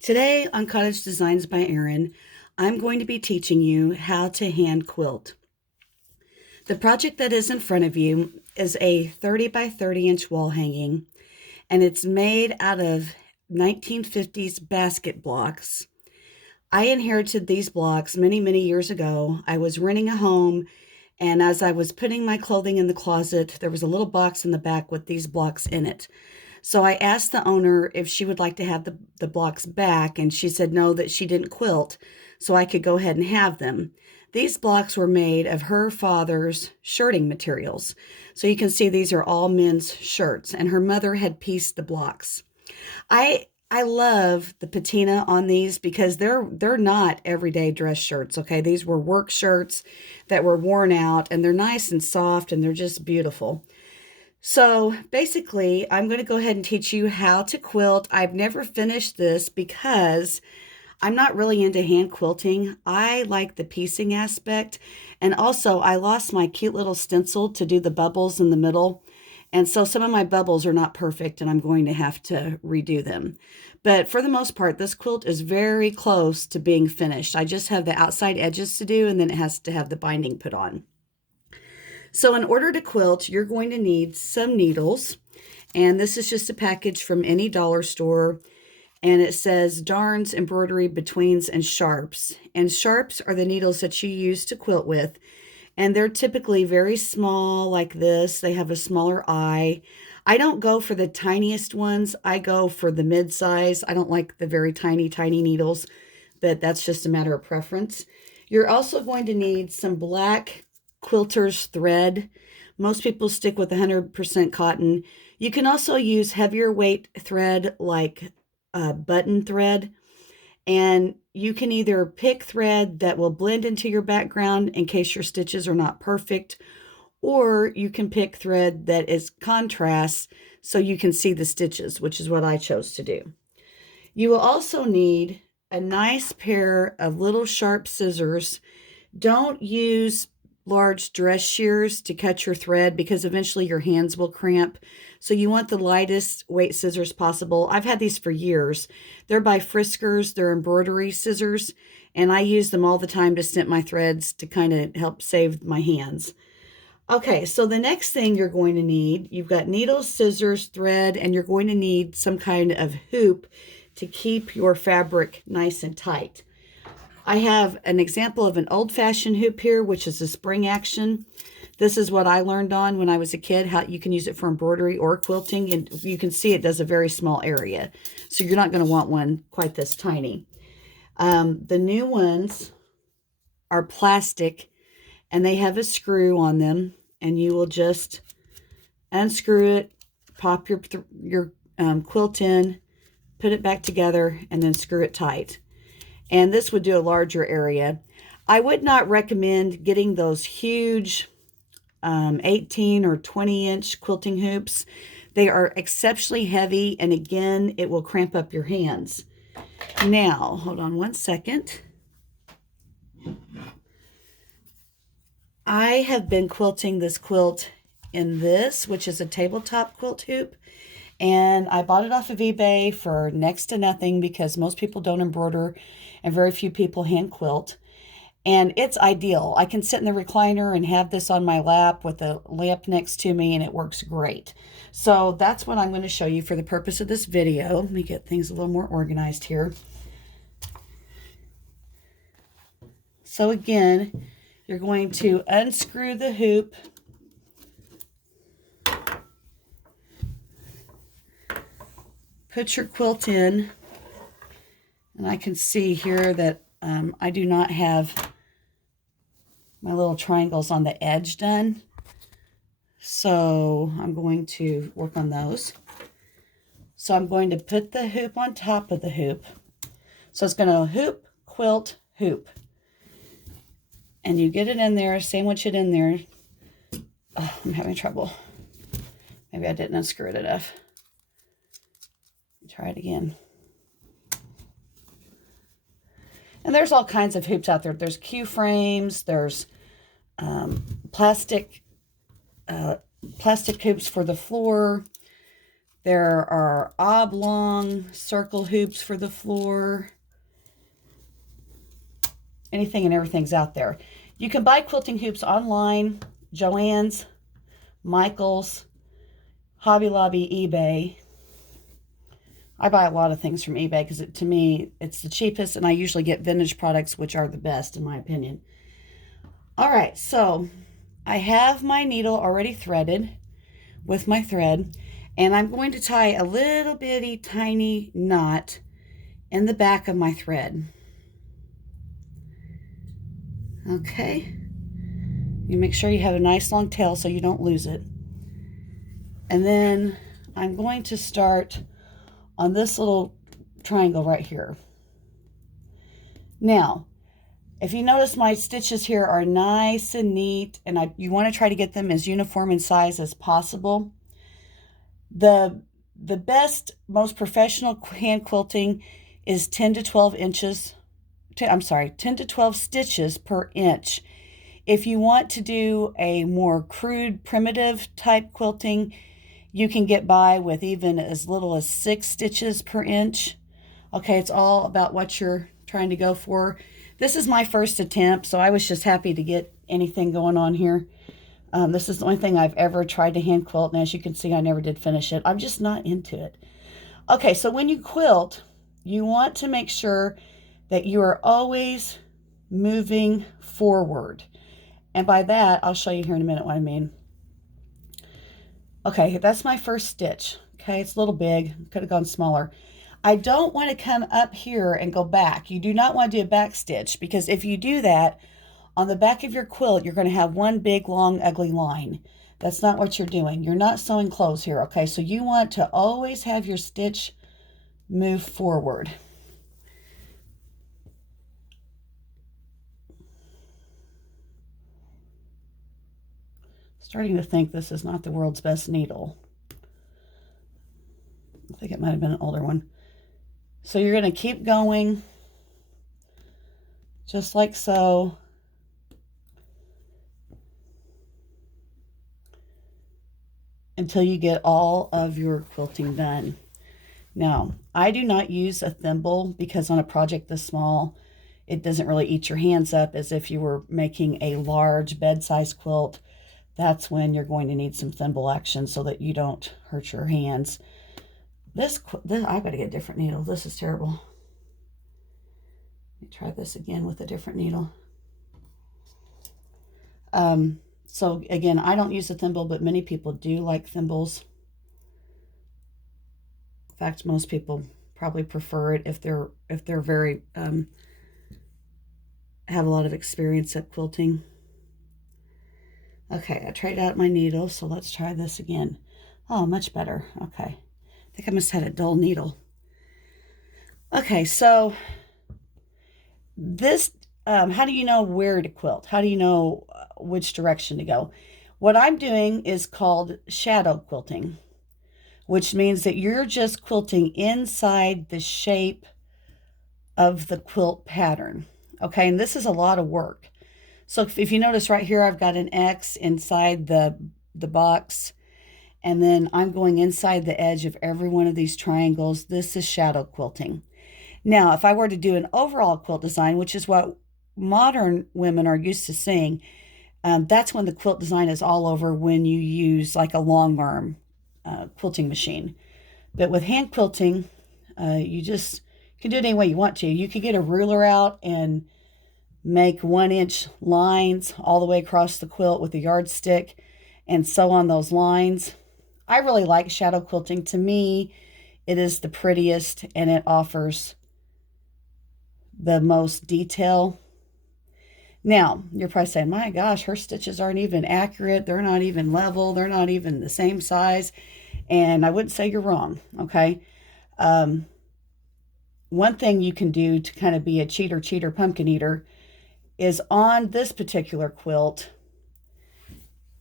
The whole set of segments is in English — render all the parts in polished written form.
Today on Cottage Designs by Erin, I'm going to be teaching you how to hand quilt. The project that is in front of you is a 30 by 30 inch wall hanging, and it's made out of 1950s basket blocks. I inherited these blocks many years ago. I was renting a home, and as I was putting my clothing in the closet, there was a little box in the back with these blocks in it. So I asked the owner if she would like to have the blocks back, and she said no, that she didn't quilt, so I could go ahead and have them. These blocks were made of her father's shirting materials. So you can see these are all men's shirts, and her mother had pieced the blocks. I love the patina on these because they're not everyday dress shirts, okay? These were work shirts that were worn out, and they're nice and soft, and they're just beautiful. So basically, I'm going to go ahead and teach you how to quilt. I've never finished this because I'm not really into hand quilting. I like the piecing aspect. And also, I lost my cute little stencil to do the bubbles in the middle. And so some of my bubbles are not perfect, and I'm going to have to redo them. But for the most part, this quilt is very close to being finished. I just have the outside edges to do, and then it has to have the binding put on. So in order to quilt, you're going to need some needles, and this is just a package from any dollar store, and it says darns, embroidery, betweens, and sharps. And sharps are the needles that you use to quilt with, and they're typically very small like this. They have a smaller eye. I don't go for the tiniest ones. I go for the mid-size. I don't like the very tiny needles, but that's just a matter of preference. You're also going to need some black quilter's thread. Most people stick with 100% cotton. You can also use heavier weight thread like button thread, and you can either pick thread that will blend into your background in case your stitches are not perfect, or you can pick thread that is contrast so you can see the stitches, which is what I chose to do. You will also need a nice pair of little sharp scissors. Don't use large dress shears to cut your thread because eventually your hands will cramp. So you want the lightest weight scissors possible. I've had these for years. They're by Friskers. They're embroidery scissors, and I use them all the time to snip my threads to kind of help save my hands. Okay, so the next thing you're going to need, you've got needles, scissors, thread, and you're going to need some kind of hoop to keep your fabric nice and tight. I have an example of an old-fashioned hoop here, which is a spring action. This is what I learned on when I was a kid, how you can use it for embroidery or quilting, and you can see it does a very small area. So you're not going to want one quite this tiny. The new ones are plastic, and they have a screw on them, and you will just unscrew it, pop your quilt in, put it back together, and then screw it tight. And this would do a larger area. I would not recommend getting those huge 18 or 20 inch quilting hoops. They are exceptionally heavy, and again, it will cramp up your hands. Now, hold on one second. I have been quilting this quilt in this, which is a tabletop quilt hoop. And I bought it off of eBay for next to nothing because most people don't embroider and very few people hand quilt. And it's ideal. I can sit in the recliner and have this on my lap with a lamp next to me, and it works great. So that's what I'm going to show you for the purpose of this video. Let me get things a little more organized here. So again, you're going to unscrew the hoop. Put your quilt in, and I can see here that I do not have my little triangles on the edge done, so I'm going to work on those. So I'm going to put the hoop on top of the hoop. So it's going to hoop, quilt, hoop, and you get it in there, sandwich it in there. Oh, I'm having trouble. Maybe I didn't unscrew it enough. Try it again. And there's all kinds of hoops out there. There's Q frames. There's plastic hoops for the floor. There are oblong circle hoops for the floor. Anything and everything's out there. You can buy quilting hoops online, Joann's, Michael's, Hobby Lobby, eBay. I buy a lot of things from eBay because to me, it's the cheapest, and I usually get vintage products, which are the best in my opinion. All right, so I have my needle already threaded with my thread, and I'm going to tie a little bitty tiny knot in the back of my thread. Okay, you make sure you have a nice long tail so you don't lose it. And then I'm going to start on this little triangle right here. Now, if you notice, my stitches here are nice and neat, and you want to try to get them as uniform in size as possible. The best, most professional hand quilting is 10 to 12 inches. 10 to 12 stitches per inch. If you want to do a more crude, primitive type quilting, you can get by with even as little as 6 stitches per inch. Okay, it's all about what you're trying to go for. This is my first attempt, so I was just happy to get anything going on here. This is the only thing I've ever tried to hand quilt, and as you can see, I never did finish it. I'm just not into it. Okay, so when you quilt, you want to make sure that you are always moving forward. And by that, I'll show you here in a minute what I mean. Okay, that's my first stitch. Okay, it's a little big. Could have gone smaller. I don't want to come up here and go back. You do not want to do a back stitch, because if you do that, on the back of your quilt, you're going to have one big, long, ugly line. That's not what you're doing. You're not sewing clothes here, okay? So you want to always have your stitch move forward. Starting to think this is not the world's best needle. I think it might have been an older one. So you're going to keep going, just like so. Until you get all of your quilting done. Now, I do not use a thimble because on a project this small, it doesn't really eat your hands up as if you were making a large bed-size quilt. That's when you're going to need some thimble action so that you don't hurt your hands. This I gotta get a different needle. This is terrible. Let me try this again with a different needle. So again, I don't use a thimble, but many people do like thimbles. In fact, most people probably prefer it if they're very have a lot of experience at quilting. Okay, I tried out my needle, so let's try this again. Oh, much better. Okay. I think I must have had a dull needle. Okay, so this, how do you know where to quilt? How do you know which direction to go? What I'm doing is called shadow quilting, which means that you're just quilting inside the shape of the quilt pattern. Okay, and this is a lot of work. So if you notice right here, I've got an X inside the box, and then I'm going inside the edge of every one of these triangles. This is shadow quilting. Now, if I were to do an overall quilt design, which is what modern women are used to seeing, that's when the quilt design is all over, when you use like a long arm quilting machine. But with hand quilting, you just can do it any way you want to. You could get a ruler out and make 1-inch lines all the way across the quilt with a yardstick and sew on those lines. I really like shadow quilting. To me, it is the prettiest, and it offers the most detail. Now, you're probably saying, my gosh, her stitches aren't even accurate. They're not even level. They're not even the same size. And I wouldn't say you're wrong, okay? One thing you can do to kind of be a cheater pumpkin eater is on this particular quilt,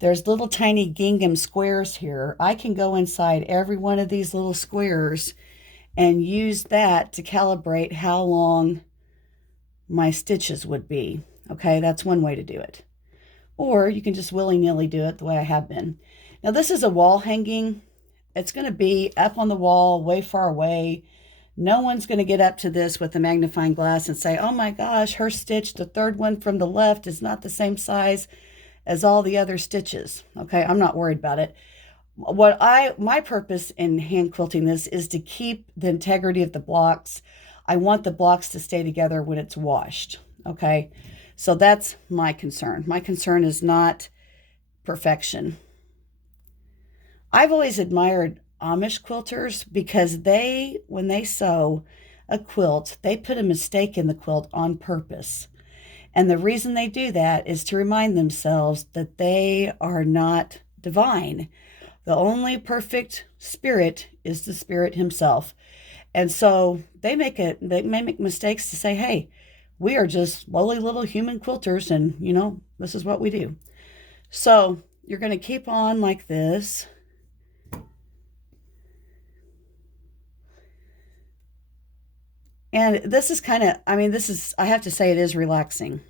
there's little tiny gingham squares here. I can go inside every one of these little squares and use that to calibrate how long my stitches would be. Okay, that's one way to do it. Or you can just willy-nilly do it the way I have been. Now this is a wall hanging, it's going to be up on the wall, way far away. No one's going to get up to this with a magnifying glass and say, oh my gosh, her stitch, the third one from the left, is not the same size as all the other stitches. Okay, I'm not worried about it. My purpose in hand quilting this is to keep the integrity of the blocks. I want the blocks to stay together when it's washed. Okay, so that's my concern. My concern is not perfection. I've always admired Amish quilters because when they sew a quilt, they put a mistake in the quilt on purpose. And the reason they do that is to remind themselves that they are not divine. The only perfect spirit is the spirit himself. And so they may make mistakes to say, hey, we are just lowly little human quilters, and this is what we do. So you're going to keep on like this. And this is I have to say, it is relaxing,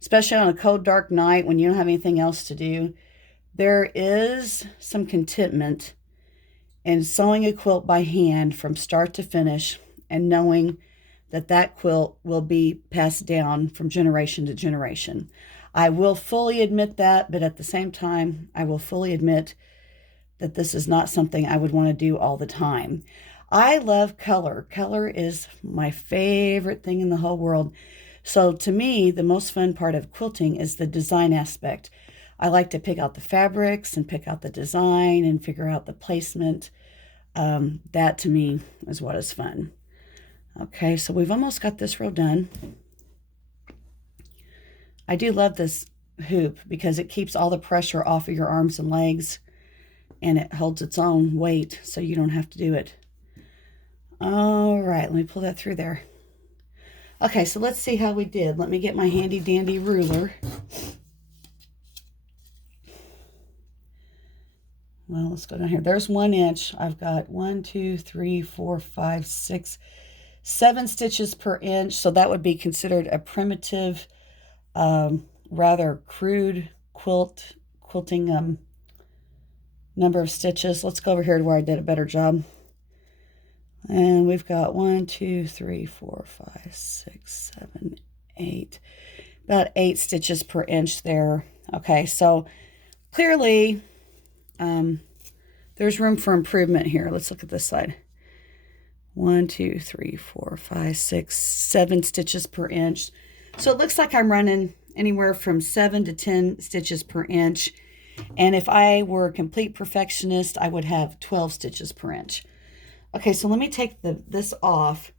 especially on a cold, dark night when you don't have anything else to do. There is some contentment in sewing a quilt by hand from start to finish and knowing that that quilt will be passed down from generation to generation. I will fully admit that, but at the same time, I will fully admit that this is not something I would want to do all the time. I love color. Color is my favorite thing in the whole world. So to me, the most fun part of quilting is the design aspect. I like to pick out the fabrics and pick out the design and figure out the placement. That to me is what is fun. Okay, so we've almost got this row done. I do love this hoop because it keeps all the pressure off of your arms and legs, and it holds its own weight so you don't have to do it. All right, let me pull that through there. Okay, so let's see how we did. Let me get my handy dandy ruler. Well, let's go down here. There's 1 inch. I've got 1, 2, 3, 4, 5, 6, 7 stitches per inch. So that would be considered a primitive, rather crude quilting number of stitches. Let's go over here to where I did a better job. And we've got 1, 2, 3, 4, 5, 6, 7, 8. About 8 stitches per inch there. Okay, so clearly there's room for improvement here. Let's look at this side. 1, 2, 3, 4, 5, 6, 7 stitches per inch. So it looks like I'm running anywhere from 7 to 10 stitches per inch. And if I were a complete perfectionist, I would have 12 stitches per inch. Okay, so let me take this off.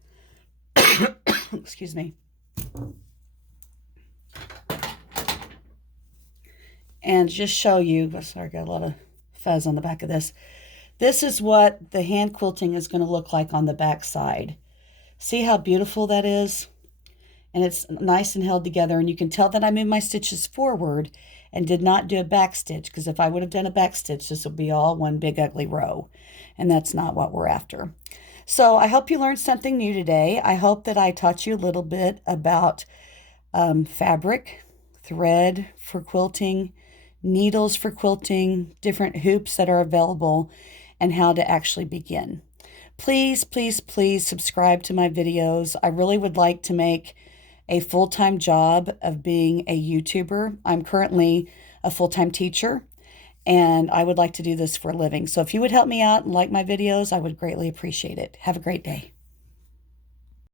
Excuse me. And just show you, sorry, I got a lot of fuzz on the back of this. This is what the hand quilting is going to look like on the back side. See how beautiful that is? And it's nice and held together. And you can tell that I moved my stitches forward and did not do a back stitch, because if I would have done a back stitch, this would be all one big ugly row. And that's not what we're after. So I hope you learned something new today. I hope that I taught you a little bit about fabric, thread for quilting, needles for quilting, different hoops that are available, and how to actually begin. Please, please, please subscribe to my videos. I really would like to make a full-time job of being a YouTuber. I'm currently a full-time teacher, and I would like to do this for a living. So if you would help me out and like my videos, I would greatly appreciate it. Have a great day.